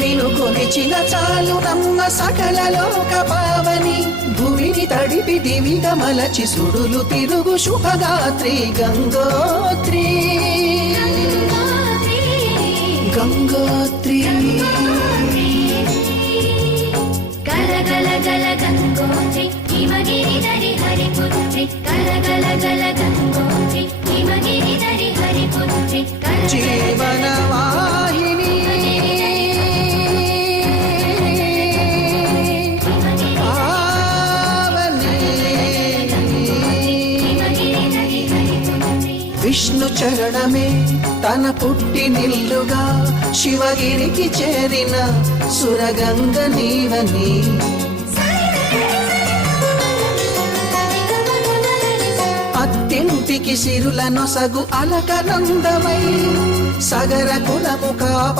నిన్ను కొలిచిన చాలు నమ్మ సకల లోక పావని భూమిని తడిపి దివిగా మలచి సుడులు తిరుగు శుభగాత్రి గంగోత్రి గంగోత్రి గల గల గంగోత్రి హిమగిరిధరి హరిపుత్రి గల గల గంగోత్రి హిమగిరిధరి హరిపుత్రి జీవన వాహిని విష్ణు చరణమే తన పుట్టి నిల్లుగా శివగిరికి చేరిన సురగంగ నీవని అత్తింటికి సిరుల నొసగు అలకనందమై సగర కులము కాప